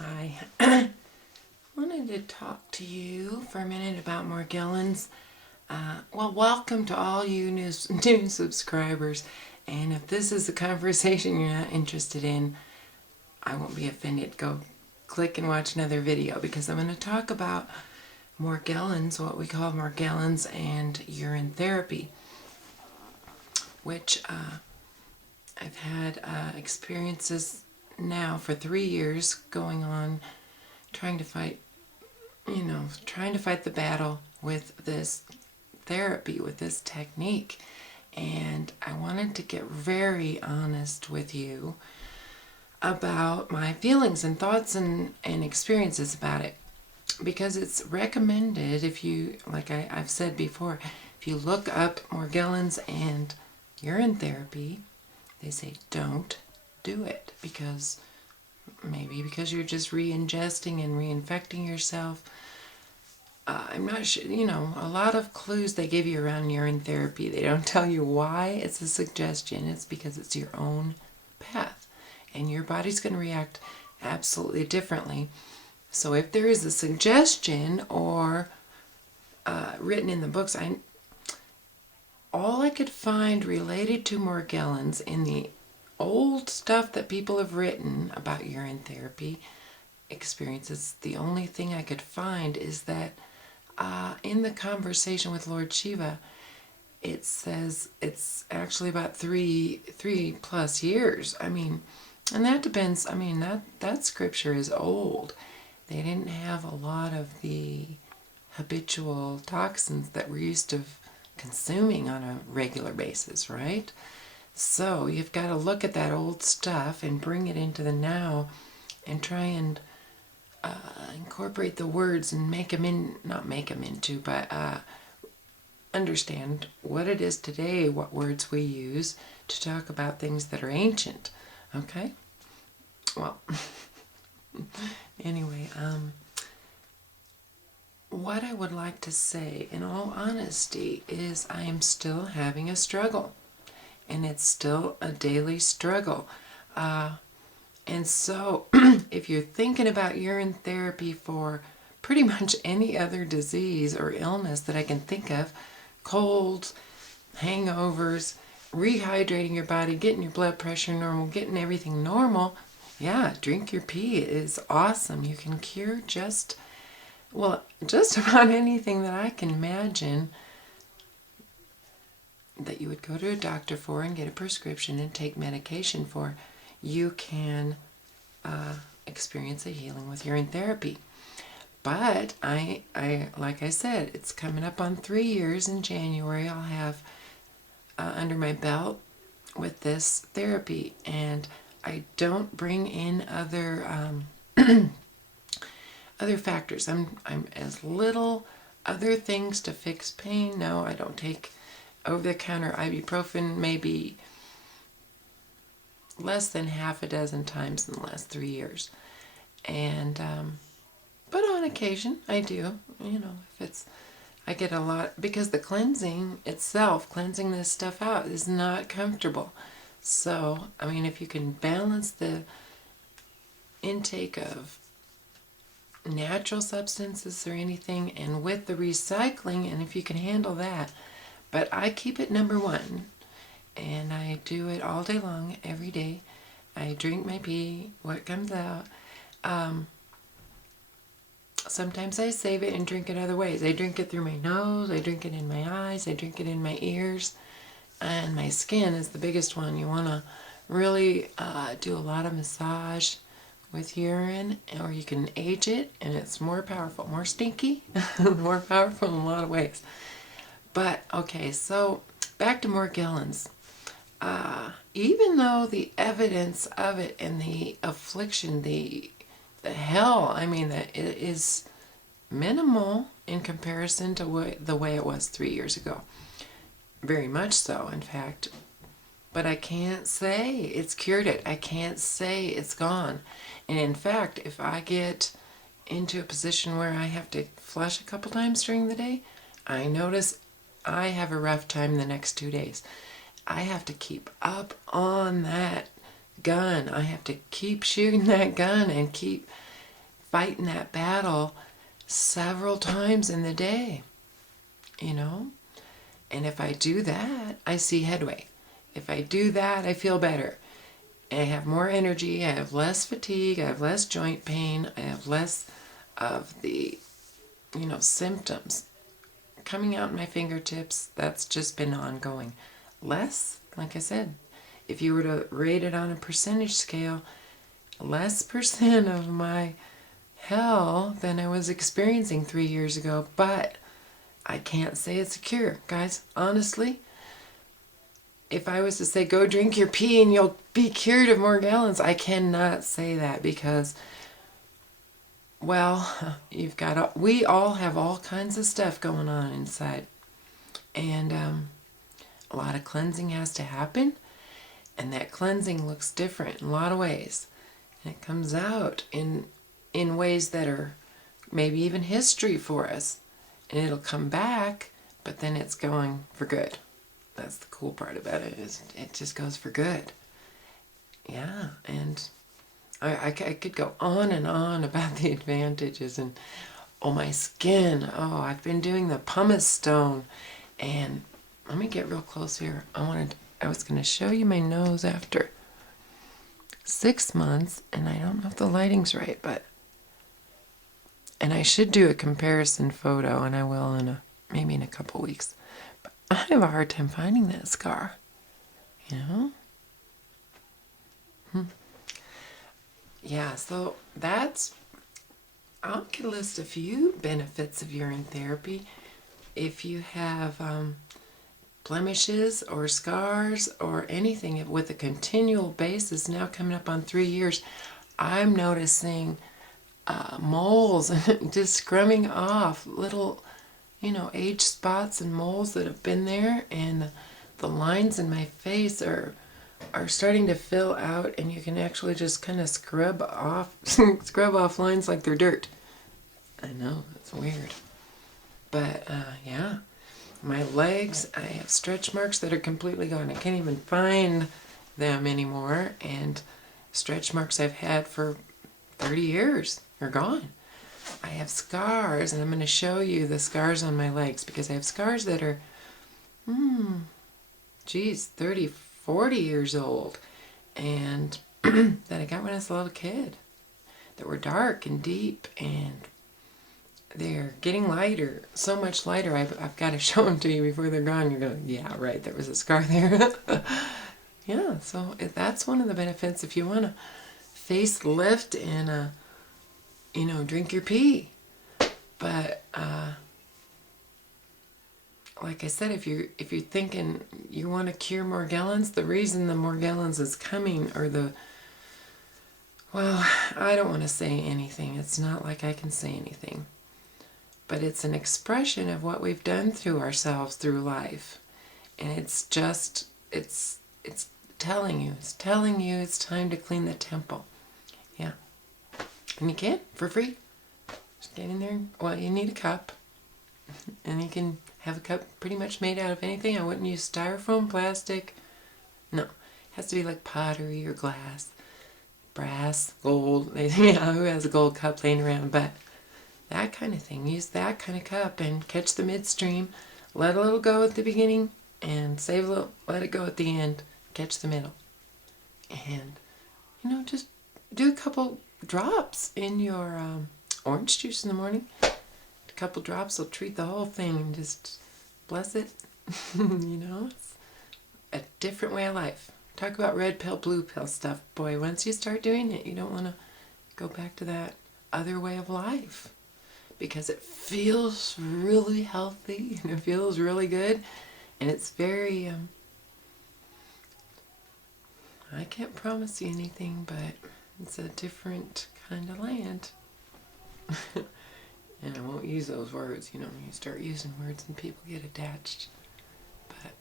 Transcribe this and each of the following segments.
Hi. Wanted to talk to you for a minute about Morgellons. Welcome to all you new subscribers. And if this is a conversation you're not interested in, I won't be offended. Go click and watch another video because I'm going to talk about Morgellons, what we call Morgellons, and urine therapy, which I've had experiences now for 3 years going on, trying to fight the battle with this therapy, with this technique. And I wanted to get very honest with you about my feelings and thoughts and experiences about it, because it's recommended. If you, like I've said before, if you look up Morgellons and urine therapy, they say don't do it because you're just re-ingesting and reinfecting yourself. I'm not sure, a lot of clues they give you around urine therapy. They don't tell you why it's a suggestion. It's because it's your own path and your body's going to react absolutely differently. So if there is a suggestion or written in the books, all I could find related to Morgellons in the old stuff that people have written about urine therapy experiences, the only thing I could find is that in the conversation with Lord Shiva, it says it's actually about three plus years. And that depends. That scripture is old. They didn't have a lot of the habitual toxins that we're used to consuming on a regular basis, right? So you've got to look at that old stuff and bring it into the now and try and incorporate the words and understand what it is today, what words we use to talk about things that are ancient. Okay? Well, anyway, what I would like to say, in all honesty, is I am still having a struggle. And it's still a daily struggle. And so, if you're thinking about urine therapy for pretty much any other disease or illness that I can think of, colds, hangovers, rehydrating your body, getting your blood pressure normal, getting everything normal, yeah, drink your pee. It is awesome. You can cure just about anything that I can imagine that you would go to a doctor for and get a prescription and take medication for. You can experience a healing with urine therapy. But I like I said, it's coming up on 3 years in January. I'll have under my belt with this therapy, and I don't bring in other other factors. I'm as little other things to fix pain. No, I don't take over-the-counter ibuprofen, maybe less than half a dozen times in the last 3 years. And but on occasion I do, if it's, I get a lot, because the cleansing itself, cleansing this stuff out, is not comfortable. So if you can balance the intake of natural substances or anything, and with the recycling, and if you can handle that. But I keep it number one, and I do it all day long, every day. I drink my pee, what comes out. Sometimes I save it and drink it other ways. I drink it through my nose, I drink it in my eyes, I drink it in my ears, and my skin is the biggest one. You want to really do a lot of massage with urine, or you can age it, and it's more powerful, more stinky, more powerful in a lot of ways. But, okay, so back to Morgellons. Even though the evidence of it and the affliction, the hell, that it is minimal in comparison to the way it was 3 years ago. Very much so, in fact. But I can't say it's cured it. I can't say it's gone. And in fact, if I get into a position where I have to flush a couple times during the day, I notice I have a rough time the next 2 days. I have to keep up on that gun. I have to keep shooting that gun and keep fighting that battle several times in the day, you know? And if I do that, I see headway. If I do that, I feel better. I have more energy, I have less fatigue, I have less joint pain, I have less of the, symptoms coming out in my fingertips. That's just been ongoing. Less, like I said, if you were to rate it on a percentage scale, less percent of my hell than I was experiencing 3 years ago, but I can't say it's a cure, guys. Honestly, if I was to say, go drink your pee and you'll be cured of Morgellons, I cannot say that because, well, we all have all kinds of stuff going on inside. And a lot of cleansing has to happen. And that cleansing looks different in a lot of ways. And it comes out in ways that are maybe even history for us. And it'll come back, but then it's going for good. That's the cool part about it, is it just goes for good. Yeah, and I could go on and on about the advantages. And my skin, I've been doing the pumice stone. And let me get real close here. I was going to show you my nose after 6 months, and I don't know if the lighting's right, and I should do a comparison photo, and I will maybe in a couple weeks. But I have a hard time finding that scar, Yeah, so I can list a few benefits of urine therapy. If you have blemishes or scars or anything with a continual basis, now coming up on 3 years, I'm noticing moles just scrumming off, little, age spots and moles that have been there, and the lines in my face are starting to fill out, and you can actually just kind of scrub off lines like they're dirt. I know, it's weird. But yeah, my legs, I have stretch marks that are completely gone. I can't even find them anymore, and stretch marks I've had for 30 years are gone. I have scars, and I'm going to show you the scars on my legs, because I have scars that are 30, 40 years old, and that I got when I was a little kid, that were dark and deep, and they're getting lighter, so much lighter. I've got to show them to you before they're gone. You're going, yeah, right, there was a scar there. Yeah, so that's one of the benefits if you want to facelift and drink your pee. But like I said, if you're thinking you want to cure Morgellons, the reason the Morgellons is coming, I don't want to say anything. It's not like I can say anything. But it's an expression of what we've done through ourselves through life. And it's telling you it's time to clean the temple. Yeah. And you can, for free. Just get in there. Well, you need a cup. And you can have a cup pretty much made out of anything. I wouldn't use styrofoam, plastic. No. It has to be like pottery or glass. Brass, gold. Yeah, who has a gold cup laying around? But that kind of thing. Use that kind of cup and catch the midstream. Let a little go at the beginning and save a little. Let it go at the end. Catch the middle. And, just do a couple drops in your orange juice in the morning. A couple drops will treat the whole thing, and just bless it. It's a different way of life. Talk about red pill, blue pill stuff. Boy, once you start doing it, you don't want to go back to that other way of life, because it feels really healthy and it feels really good, and it's very I can't promise you anything, but it's a different kind of land. And I won't use those words, you start using words and people get attached. But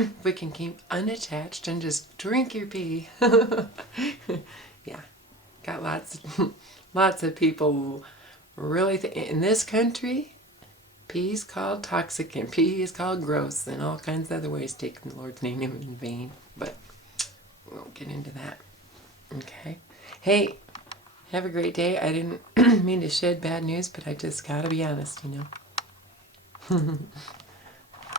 if we can keep unattached and just drink your pee. Yeah, got lots of people really in this country, pee is called toxic and pee is called gross, and all kinds of other ways taking the Lord's name in vain. But we won't get into that. Okay. Hey, Have a great day. I didn't mean to shed bad news, but I just gotta be honest, you know.